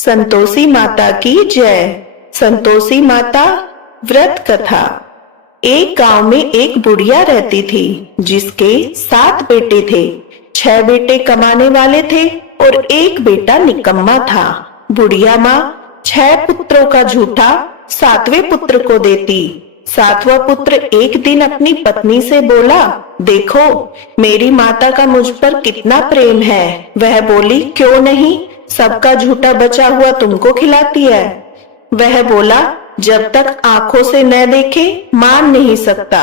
संतोषी माता की जय। संतोषी माता व्रत कथा। एक गांव में एक बुढ़िया रहती थी जिसके 7 बेटे थे। 6 बेटे कमाने वाले थे और एक बेटा निकम्मा था। बुढ़िया माँ 6 पुत्रों का झूठा 7वें पुत्र को देती। 7वां पुत्र एक दिन अपनी पत्नी से बोला, देखो मेरी माता का मुझ पर कितना प्रेम है। वह बोली, क्यों नहीं, सबका झूठा बचा हुआ तुमको खिलाती है। वह बोला, जब तक आंखों से न देखे मान नहीं सकता।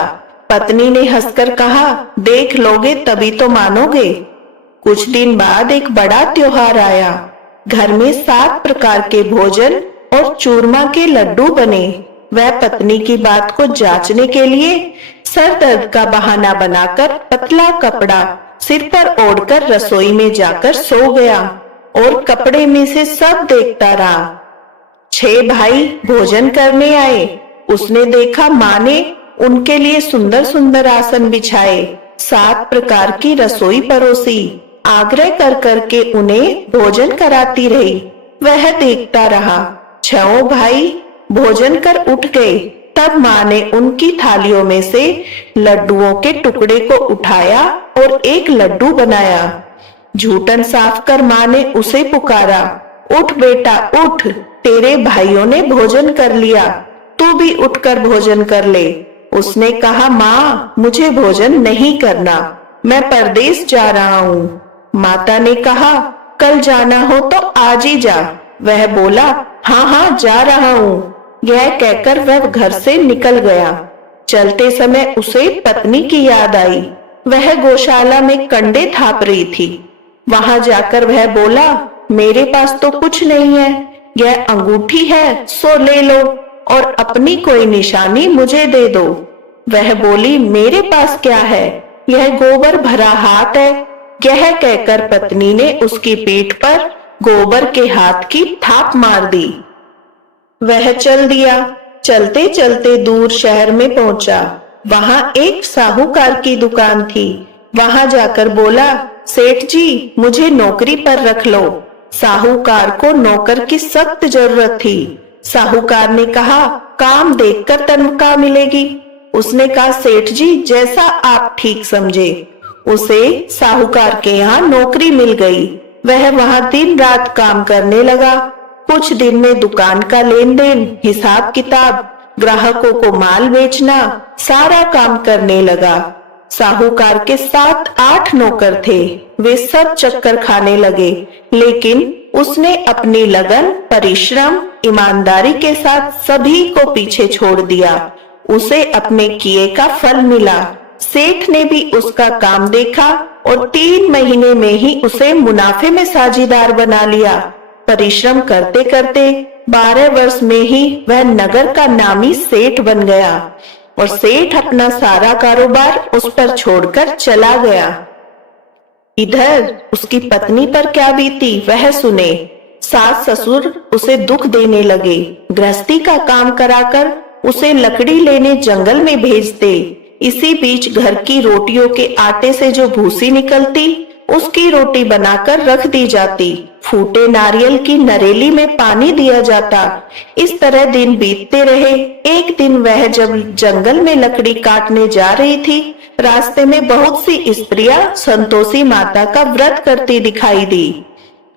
पत्नी ने हंसकर कहा, देख लोगे तभी तो मानोगे। कुछ दिन बाद एक बड़ा त्योहार आया। घर में 7 प्रकार के भोजन और चूरमा के लड्डू बने। वह पत्नी की बात को जांचने के लिए सर दर्द का बहाना बनाकर पतला कपड़ा सिर पर ओढ़कर रसोई में जाकर सो गया और कपड़े में से सब देखता रहा। 6 भाई भोजन करने आए। उसने देखा माँ ने उनके लिए सुंदर सुंदर आसन बिछाए, 7 प्रकार की रसोई परोसी, आग्रह कर करके उन्हें भोजन कराती रही। वह देखता रहा। 6 भाई भोजन कर उठ गए। तब माँ ने उनकी थालियों में से लड्डुओं के टुकड़े को उठाया और एक लड्डू बनाया। जूठन साफ कर माँ ने उसे पुकारा, उठ बेटा उठ, तेरे भाइयों ने भोजन कर लिया, तू भी उठकर भोजन कर ले। उसने कहा, माँ मुझे भोजन नहीं करना, मैं परदेश जा रहा हूँ। माता ने कहा, कल जाना हो तो आज ही जा। वह बोला, हाँ हाँ जा रहा हूँ। यह कहकर वह घर से निकल गया। चलते समय उसे पत्नी की याद आई। वह गौशाला में कंडे थाप रही थी। वहां जाकर वह बोला, मेरे पास तो कुछ नहीं है, यह अंगूठी है सो ले लो और अपनी कोई निशानी मुझे दे दो। वह बोली, मेरे पास क्या है, यह गोबर भरा हाथ है। यह कहकर पत्नी ने उसकी पीठ पर गोबर के हाथ की थाप मार दी। वह चल दिया। चलते चलते दूर शहर में पहुंचा। वहां एक साहूकार की दुकान थी। वहां जाकर बोला, सेठ जी मुझे नौकरी पर रख लो। साहूकार को नौकर की सख्त जरूरत थी। साहूकार ने कहा, काम देखकर तनख्वाह मिलेगी। उसने कहा, सेठ जी जैसा आप ठीक समझे। उसे साहूकार के यहाँ नौकरी मिल गई। वह वहां दिन रात काम करने लगा। कुछ दिन में दुकान का लेन देन, हिसाब किताब, ग्राहकों को माल बेचना, सारा काम करने लगा। साहूकार के 7-8 नौकर थे। वे सब चक्कर खाने लगे, लेकिन उसने अपनी लगन, परिश्रम, ईमानदारी के साथ सभी को पीछे छोड़ दिया। उसे अपने किए का फल मिला। सेठ ने भी उसका काम देखा और 3 महीने में ही उसे मुनाफे में साझीदार बना लिया। परिश्रम करते करते 12 वर्ष में ही वह नगर का नामी सेठ बन गया और सेठ अपना सारा कारोबार उस पर छोड़कर चला गया। इधर उसकी पत्नी पर क्या बीती वह सुने। सास ससुर उसे दुख देने लगे। गृहस्थी का काम कराकर उसे लकड़ी लेने जंगल में भेजते। इसी बीच घर की रोटियों के आटे से जो भूसी निकलती उसकी रोटी बनाकर रख दी जाती। फूटे नारियल की नरेली में पानी दिया जाता। इस तरह दिन बीतते रहे। एक दिन वह जब जंगल में लकड़ी काटने जा रही थी, रास्ते में बहुत सी स्त्रियां संतोषी माता का व्रत करती दिखाई दी।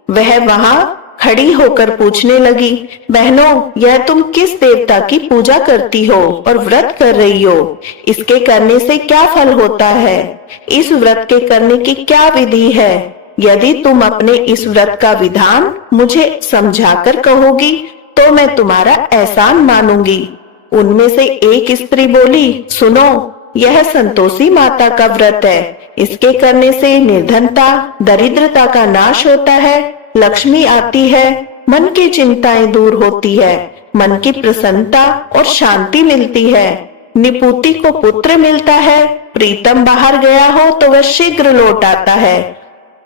वह वहां खड़ी होकर पूछने लगी, बहनों यह तुम किस देवता की पूजा करती हो और व्रत कर रही हो? इसके करने से क्या फल होता है? इस व्रत के करने की क्या विधि है? यदि तुम अपने इस व्रत का विधान मुझे समझाकर कहोगी तो मैं तुम्हारा एहसान मानूंगी। उनमें से एक स्त्री बोली, सुनो यह संतोषी माता का व्रत है। इसके करने से निर्धनता, दरिद्रता का नाश होता है, लक्ष्मी आती है, मन की चिंताएं दूर होती है, मन की प्रसन्नता और शांति मिलती है, निपुति को पुत्र मिलता है, प्रीतम बाहर गया हो तो वह शीघ्र लौट आता है,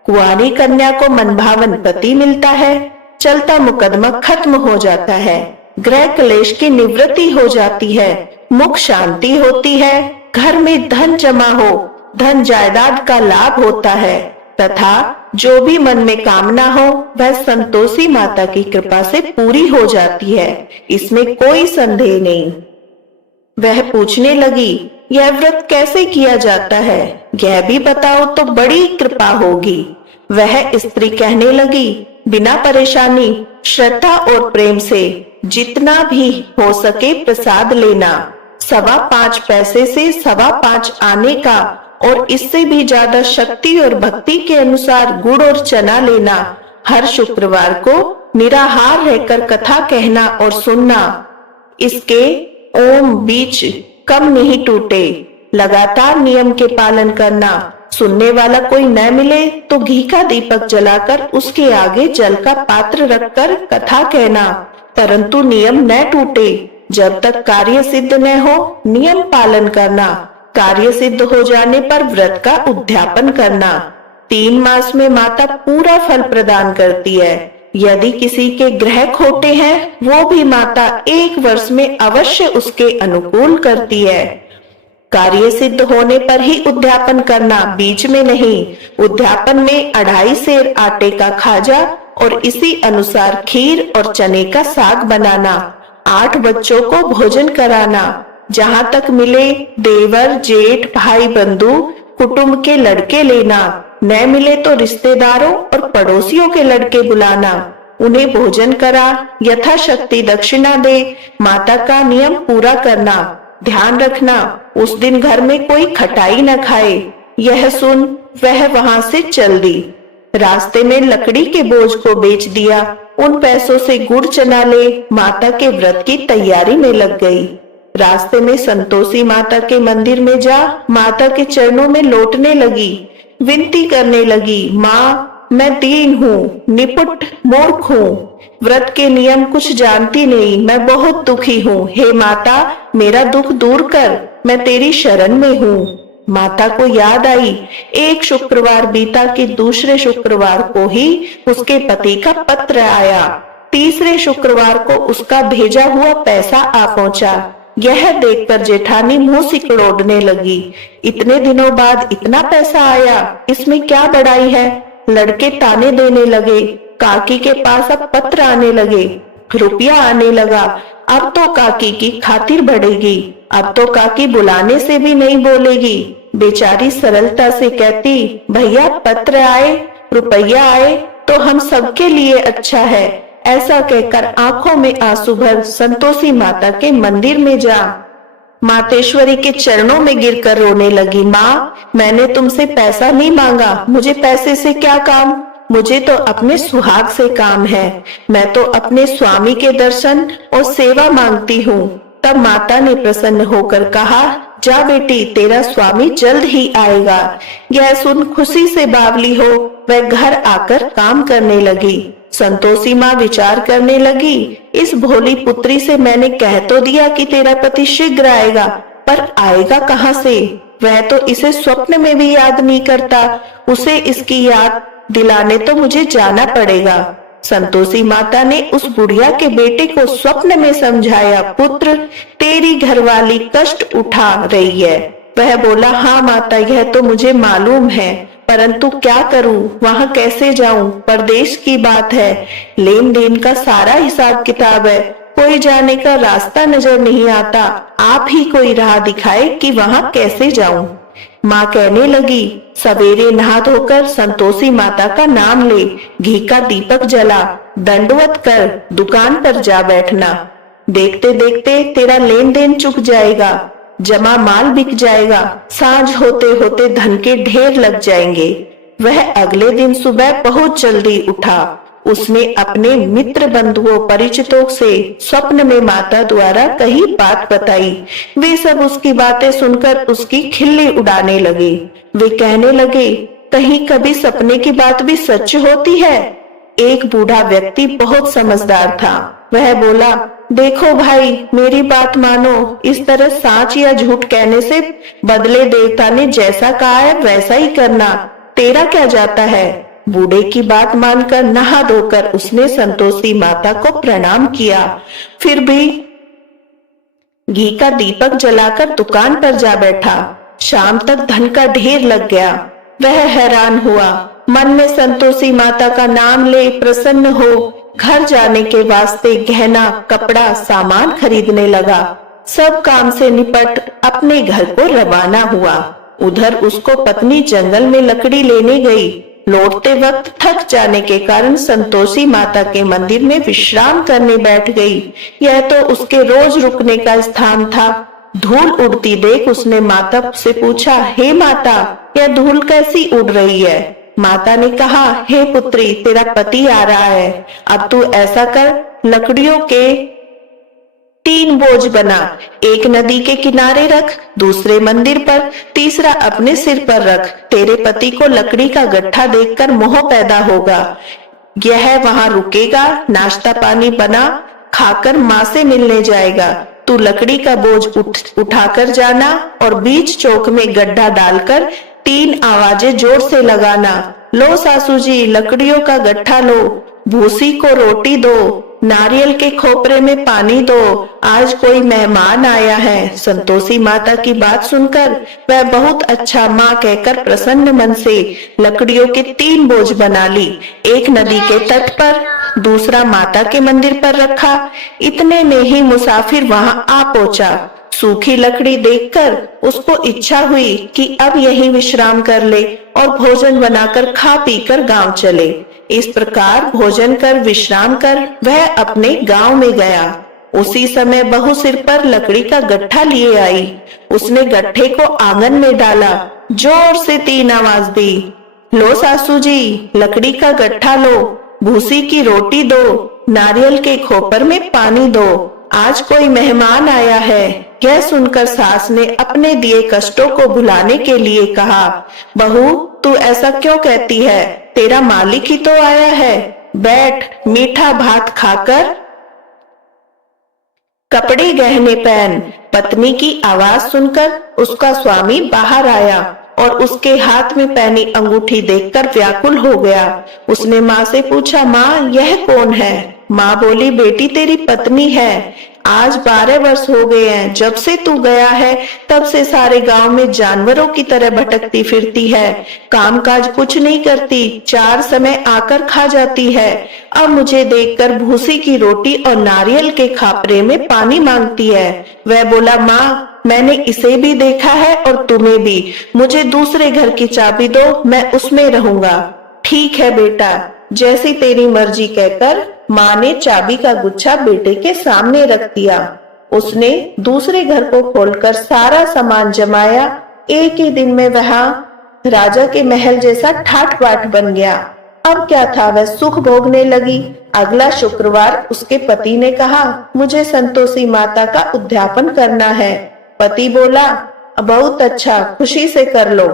कुंवारी कन्या को मनभावन पति मिलता है, चलता मुकदमा खत्म हो जाता है, ग्रह क्लेश की निवृत्ति हो जाती है, मुख शांति होती है, घर में धन जमा हो, धन जायदाद का लाभ होता है, तथा जो भी मन में कामना हो वह संतोषी माता की कृपा से पूरी हो जाती है, इसमें कोई संदेह नहीं। वह पूछने लगी, यह व्रत कैसे किया जाता है, यह भी बताओ तो बड़ी कृपा होगी। वह स्त्री कहने लगी, बिना परेशानी, श्रद्धा और प्रेम से जितना भी हो सके प्रसाद लेना, 5.25 पैसे से 5.25 आने का, और इससे भी ज्यादा शक्ति और भक्ति के अनुसार गुड़ और चना लेना। हर शुक्रवार को निराहार रहकर कथा कहना और सुनना। इसके ओम बीच कम नहीं टूटे। लगातार नियम के पालन करना। सुनने वाला कोई न मिले तो घी का दीपक जलाकर उसके आगे जल का पात्र रखकर कथा कहना, परंतु नियम न टूटे। जब तक कार्य सिद्ध न हो नियम पालन करना। कार्य सिद्ध हो जाने पर व्रत का उद्यापन करना। 3 मास में माता पूरा फल प्रदान करती है। यदि किसी के ग्रह खोटे हैं वो भी माता 1 वर्ष में अवश्य उसके अनुकूल करती है। कार्य सिद्ध होने पर ही उद्यापन करना, बीच में नहीं। उद्यापन में 2.5 सेर आटे का खाजा और इसी अनुसार खीर और चने का साग बनाना। 8 बच्चों को भोजन कराना। जहाँ तक मिले देवर, जेठ, भाई, बंधु, कुटुंब के लड़के लेना। न मिले तो रिश्तेदारों और पड़ोसियों के लड़के बुलाना। उन्हें भोजन करा, यथाशक्ति दक्षिणा दे। माता का नियम पूरा करना। ध्यान रखना उस दिन घर में कोई खटाई न खाए। यह सुन वह वहां से चल दी। रास्ते में लकड़ी के बोझ को बेच दिया। उन पैसों से गुड़ चना ले माता के व्रत की तैयारी में लग गई। रास्ते में संतोषी माता के मंदिर में जा माता के चरणों में लौटने लगी। विनती करने लगी, माँ मैं दीन हूँ, निपुट मूर्ख हूँ, व्रत के नियम कुछ जानती नहीं, मैं बहुत दुखी हूँ। हे माता मेरा दुख दूर कर, मैं तेरी शरण में हूँ। माता को याद आई, एक शुक्रवार बीता कि दूसरे शुक्रवार को ही उसके पति का पत्र आया। तीसरे शुक्रवार को उसका भेजा हुआ पैसा आ पहुंचा। यह देखकर जेठानी मुंह सिकुड़ने लगी। इतने दिनों बाद इतना पैसा आया, इसमें क्या बड़ाई है। लड़के ताने देने लगे। काकी के पास अब पत्र आने लगे, रुपया आने लगा। अब तो काकी की खातिर बढ़ेगी। अब तो काकी बुलाने से भी नहीं बोलेगी। बेचारी सरलता से कहती, भैया पत्र आए, रुपया आए तो हम सबके लिए अच्छा है। ऐसा कहकर आंखों में आंसू भर संतोषी माता के मंदिर में जा मातेश्वरी के चरणों में गिरकर रोने लगी। माँ मैंने तुमसे पैसा नहीं मांगा, मुझे पैसे से क्या काम, मुझे तो अपने सुहाग से काम है। मैं तो अपने स्वामी के दर्शन और सेवा मांगती हूँ। तब माता ने प्रसन्न होकर कहा, जा बेटी तेरा स्वामी जल्द ही आएगा। यह सुन खुशी से बावली हो वह घर आकर काम करने लगी। संतोषी माँ विचार करने लगी, इस भोली पुत्री से मैंने कह तो दिया कि तेरा पति शीघ्र आएगा, पर आएगा कहाँ से। वह तो इसे स्वप्न में भी याद नहीं करता। उसे इसकी याद दिलाने तो मुझे जाना पड़ेगा। संतोषी माता ने उस बुढ़िया के बेटे को स्वप्न में समझाया, पुत्र तेरी घरवाली कष्ट उठा रही है। वह बोला, हाँ माता यह तो मुझे मालूम है, परंतु क्या करूं, वहां कैसे जाऊं, परदेश की बात है, लेन देन का सारा हिसाब किताब है, कोई जाने का रास्ता नजर नहीं आता। आप ही कोई राह दिखाए कि वहां कैसे जाऊं। माँ कहने लगी, सवेरे नहा धोकर संतोषी माता का नाम ले, घी का दीपक जला, दंडवत कर दुकान पर जा बैठना। देखते देखते तेरा लेन देन चुक जाएगा, जमा माल बिक जाएगा, सांझ होते होते धन के ढेर लग जाएंगे। वह अगले दिन सुबह बहुत जल्दी उठा। उसने अपने मित्र बंधुओं परिचितों से स्वप्न में माता द्वारा कही बात बताई। वे सब उसकी बातें सुनकर उसकी खिल्ली उड़ाने लगे। वे कहने लगे, कहीं कभी सपने की बात भी सच होती है। एक बूढ़ा व्यक्ति बहुत समझदार था। वह बोला, देखो भाई मेरी बात मानो, इस तरह साच या झूठ कहने से बदले देवता ने जैसा कहा है वैसा ही करना, तेरा क्या जाता है। बूढ़े की बात मानकर नहा धोकर उसने संतोषी माता को प्रणाम किया। फिर भी घी का दीपक जलाकर दुकान पर जा बैठा। शाम तक धन का ढेर लग गया। वह हैरान हुआ, मन में संतोषी माता का नाम ले प्रसन्न हो घर जाने के वास्ते गहना कपड़ा सामान खरीदने लगा। सब काम से निपट अपने घर को रवाना हुआ। उधर उसको पत्नी जंगल में लकड़ी लेने गई। लौटते वक्त थक जाने के कारण संतोषी माता के मंदिर में विश्राम करने बैठ गई। यह तो उसके रोज रुकने का स्थान था। धूल उड़ती देख उसने माता से पूछा, हे माता, यह धूल कैसी उड़ रही है? माता ने कहा, हे पुत्री, तेरा पति आ रहा है। अब तू ऐसा कर, लकड़ियों के 3 बोझ बना, एक नदी के किनारे रख, दूसरे मंदिर पर, तीसरा अपने सिर पर रख। तेरे पति को लकड़ी का गट्ठा देखकर मोह पैदा होगा। यह वहां रुकेगा, नाश्ता पानी बना खाकर माँ से मिलने जाएगा। तू लकड़ी का बोझ उठाकर जाना और बीच चौक में गड्ढा डालकर 3 आवाजें जोर से लगाना। लो सासू जी, लकड़ियों का गट्ठा लो, भूसी को रोटी दो, नारियल के खोपरे में पानी दो, आज कोई मेहमान आया है। संतोषी माता की बात सुनकर वह बहुत अच्छा माँ कहकर प्रसन्न मन से लकड़ियों के 3 बोझ बना ली। एक नदी के तट पर, दूसरा माता के मंदिर पर रखा। इतने में ही मुसाफिर वहां आ पहुंचा। सूखी लकड़ी देखकर उसको इच्छा हुई कि अब यहीं विश्राम कर ले और भोजन बनाकर खा पीकर गांव चले। इस प्रकार भोजन कर विश्राम कर वह अपने गांव में गया। उसी समय बहू सिर पर लकड़ी का गट्ठा लिए आई। उसने गट्ठे को आंगन में डाला, जोर से 3 आवाज दी, लो सासू जी, लकड़ी का गट्ठा लो, भूसी की रोटी दो, नारियल के खोपर में पानी दो, आज कोई मेहमान आया है। यह सुनकर सास ने अपने दिए कष्टों को भुलाने के लिए कहा, बहू, तू ऐसा क्यों कहती है? तेरा मालिक ही तो आया है। बैठ, मीठा भात खाकर कपड़े गहने पहन। पत्नी की आवाज सुनकर उसका स्वामी बाहर आया और उसके हाथ में पहनी अंगूठी देखकर व्याकुल हो गया। उसने माँ से पूछा, माँ, यह कौन है? माँ बोली, बेटी, तेरी पत्नी है। आज 12 वर्ष हो गए हैं जब से तू गया है, तब से सारे गांव में जानवरों की तरह भटकती फिरती है, कामकाज कुछ नहीं करती, 4 समय आकर खा जाती है। अब मुझे देखकर भूसी की रोटी और नारियल के खापरे में पानी मांगती है। वह बोला, माँ, मैंने इसे भी देखा है और तुम्हें भी। मुझे दूसरे घर की चाबी दो, मैं उसमें रहूंगा। ठीक है बेटा, जैसी तेरी मर्जी कहकर माँ ने चाबी का गुच्छा बेटे के सामने रख दिया। उसने दूसरे घर को खोलकर सारा सामान जमाया। एक ही दिन में वह राजा के महल जैसा ठाट बाट बन गया। अब क्या था, वह सुख भोगने लगी। अगला शुक्रवार उसके पति ने कहा, मुझे संतोषी माता का उद्यापन करना है। पति बोला, बहुत अच्छा, खुशी से कर लो।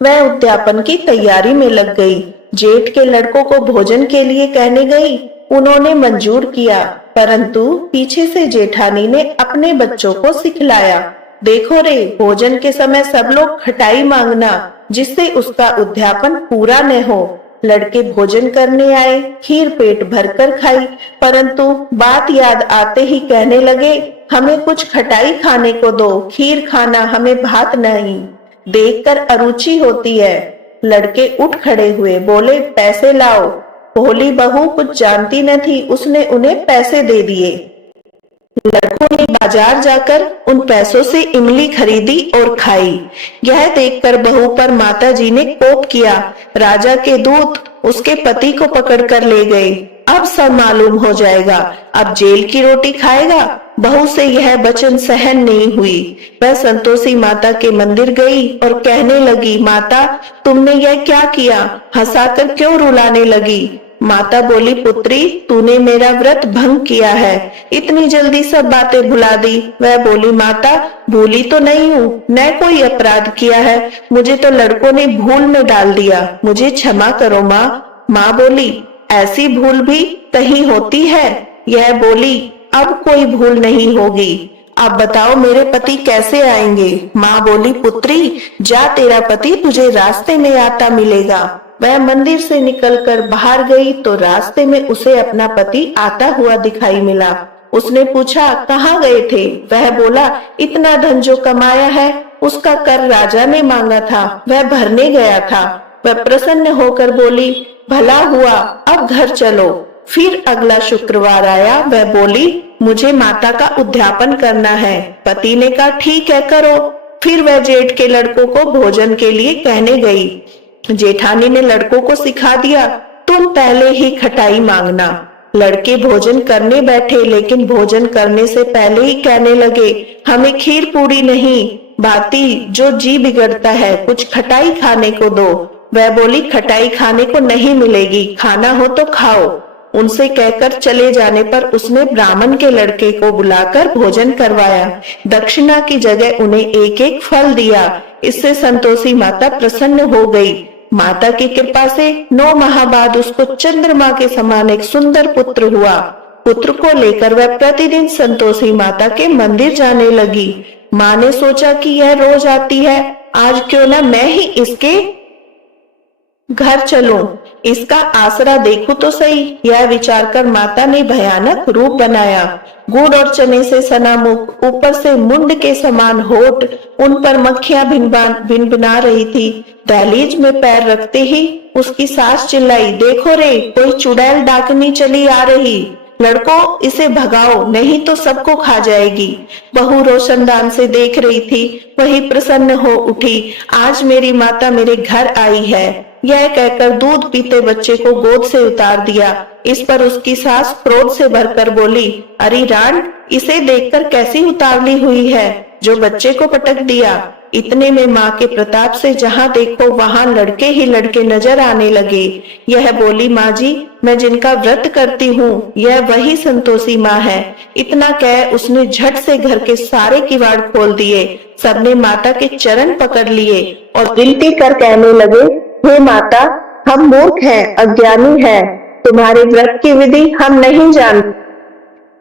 वह उद्यापन की तैयारी में लग गई। जेठ के लड़कों को भोजन के लिए कहने गई। उन्होंने मंजूर किया, परंतु पीछे से जेठानी ने अपने बच्चों को सिखलाया, देखो रे, भोजन के समय सब लोग खटाई मांगना, जिससे उसका उद्यापन पूरा न हो। लड़के भोजन करने आए, खीर पेट भरकर खाई, परंतु बात याद आते ही कहने लगे, हमें कुछ खटाई खाने को दो, खीर खाना, हमें भात नहीं। देखकर अरुचि होती है। लड़के उठ खड़े हुए, बोले, पैसे लाओ। भोली बहू कुछ जानती न थी, उसने उन्हें पैसे दे दिए। लड़कों ने बाजार जाकर उन पैसों से इमली खरीदी और खाई। यह देखकर बहू पर माताजी ने कोप किया। राजा के दूत उसके पति को पकड़कर ले गए। अब सब मालूम हो जाएगा, अब जेल की रोटी खाएगा। बहू से यह वचन सहन नहीं हुई। वह संतोषी माता के मंदिर गई और कहने लगी, माता, तुमने यह क्या किया? हंसाकर क्यों रुलाने लगी? माता बोली, पुत्री, तूने मेरा व्रत भंग किया है, इतनी जल्दी सब बातें भुला दी। वह बोली, माता, भूली तो नहीं हूँ, न कोई अपराध किया है, मुझे तो लड़कों ने भूल में डाल दिया, मुझे क्षमा करो माँ। माँ बोली, ऐसी भूल भी कहीं होती है? यह बोली, अब कोई भूल नहीं होगी। अब बताओ मेरे पति कैसे आएंगे? माँ बोली, पुत्री, जा, तेरा पति तुझे रास्ते में आता मिलेगा। वह मंदिर से निकलकर बाहर गई तो रास्ते में उसे अपना पति आता हुआ दिखाई मिला। उसने पूछा, कहाँ गए थे? वह बोला, इतना धन जो कमाया है उसका कर राजा ने मांगा था, वह भरने गया था। वह प्रसन्न होकर बोली, भला हुआ, अब घर चलो। फिर अगला शुक्रवार आया, वह बोली, मुझे माता का उद्यापन करना है। पति ने कहा, ठीक है, करो। फिर वह जेठ के लड़कों को भोजन के लिए कहने गई। जेठानी ने लड़कों को सिखा दिया, तुम पहले ही खटाई मांगना। लड़के भोजन करने बैठे, लेकिन भोजन करने से पहले ही कहने लगे, हमें खीर पूरी नहीं, भाती जो जी बिगड़ता है, कुछ खटाई खाने को दो। वह बोली, खटाई खाने को नहीं मिलेगी, खाना हो तो खाओ। उनसे कहकर चले जाने पर उसने ब्राह्मण के लड़के को बुलाकर भोजन करवाया। दक्षिणा की जगह उन्हें एक एक फल दिया। इससे संतोषी माता प्रसन्न हो गई। माता की कृपा से 9 माह बाद उसको चंद्रमा के समान एक सुंदर पुत्र हुआ। पुत्र को लेकर वह प्रतिदिन संतोषी माता के मंदिर जाने लगी। माँ ने सोचा कि यह रोज आती है, आज क्यों ना मैं ही इसके घर चलूं, इसका आसरा देखूं तो सही। यह विचार कर माता ने भयानक रूप बनाया। गुड़ और चने से सना मुख, ऊपर से मुंड के समान होठ, उन पर मक्खियां भिनभिना रही थी। दहलीज में पैर रखते ही उसकी सास चिल्लाई, देखो रे, कोई चुड़ैल डाकनी चली आ रही, लड़कों इसे भगाओ, नहीं तो सबको खा जाएगी। बहू रोशनदान से देख रही थी, वही प्रसन्न हो उठी, आज मेरी माता मेरे घर आई है। यह कहकर दूध पीते बच्चे को गोद से उतार दिया। इस पर उसकी सास क्रोध से भरकर बोली, अरे राण, इसे देखकर कैसी उतावली हुई है, जो बच्चे को पटक दिया। इतने में माँ के प्रताप से जहाँ देखो वहाँ लड़के ही लड़के नजर आने लगे। यह बोली, माँ जी, मैं जिनका व्रत करती हूँ, यह वही संतोषी माँ है। इतना कह उसने झट से घर के सारे किवाड़ खोल दिए। सबने माता के चरण पकड़ लिए और विनती कर कहने लगे, हे माता, हम मूर्ख हैं, अज्ञानी हैं, तुम्हारे व्रत की विधि हम नहीं जानते।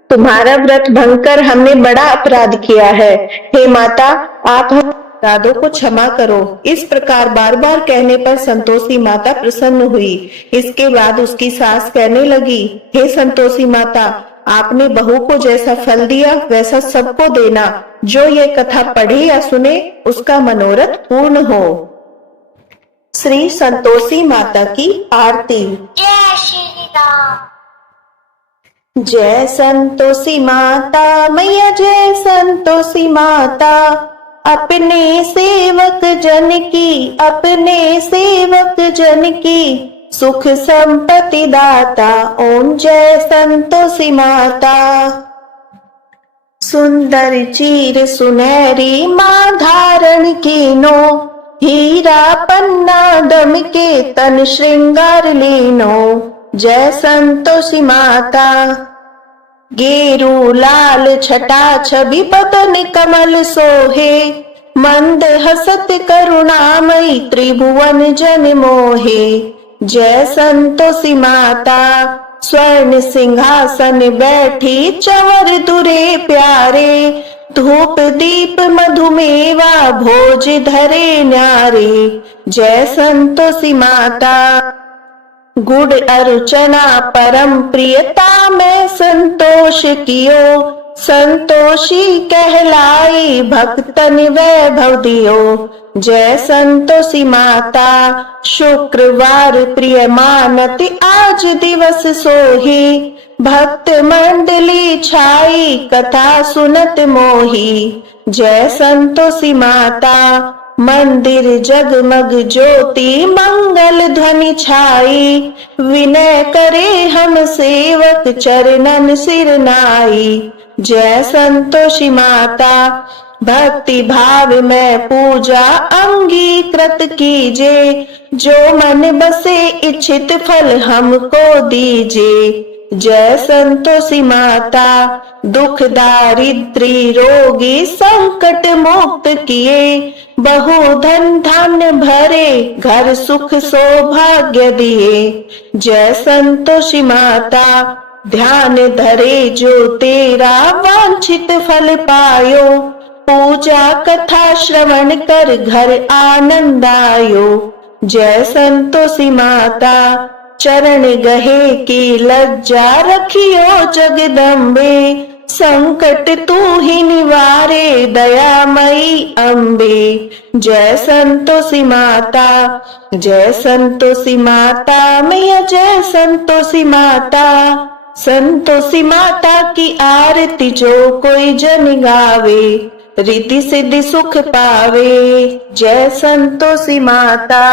तुम्हारा व्रत भंग कर हमने बड़ा अपराध किया है। हे माता, आप हम अपराधों को क्षमा करो। इस प्रकार बार बार कहने पर संतोषी माता प्रसन्न हुई। इसके बाद उसकी सास कहने लगी, हे संतोषी माता, आपने बहू को जैसा फल दिया वैसा सबको देना। जो ये कथा पढ़े या सुने उसका मनोरथ पूर्ण हो। श्री संतोषी माता की आरती। जय श्री राम। जय संतोषी माता मैया, जय संतोषी माता, अपने सेवक जन की, अपने सेवक जन की सुख संपत्ति दाता। ओम जय संतोषी माता। सुंदर चीर सुनहरी माँ धारण कीनो, हीरा पन्ना दम के तन श्रृंगार लीनो। जय संतोषी माता। गेरू लाल छटा छवि बदन कमल सोहे, मंद हसत करुणामयी त्रिभुवन जन मोहे। जय संतोषी माता। स्वर्ण सिंहासन बैठी चवर दुरे प्यारे, धूप दीप मधुमेवा भोज धरे न्यारे। जय संतोषी माता। गुड़ अर्चना परम प्रियता में संतोष कियो, संतोषी कहलाई भक्तन वैभव दियो। जय संतोषी माता। शुक्रवार प्रिय मानत आज दिवस सोही, भक्त मंडली छाई कथा सुनत मोही। जय संतोषी माता। मंदिर जगमग ज्योति मंगल ध्वनि छाई, विनय करे हम सेवक चरणन सिर नाई। जय संतोषी माता। भक्ति भाव में पूजा अंगीकृत कीजे, जो मन बसे इच्छित फल हमको दीजे। जय संतोषी माता। दुख दारिद्री रोगी संकट मुक्त किए, बहु धन धान्य भरे घर सुख सौभाग्य दिए। जय संतोषी माता। ध्यान धरे जो तेरा वांछित फल पायो, पूजा कथा श्रवण कर घर आनंद आयो। जय संतोषी माता। चरण गहे की लज्जा रखियो जगदम्बे, संकट तू ही निवारे दयामयी अम्बे। जय संतोषी माता, जय संतोषी माता, मैया जय संतोषी माता। संतोषी माता की आरती जो कोई जन गावे, रिद्धि सिद्धि सुख पावे। जय संतोषी माता।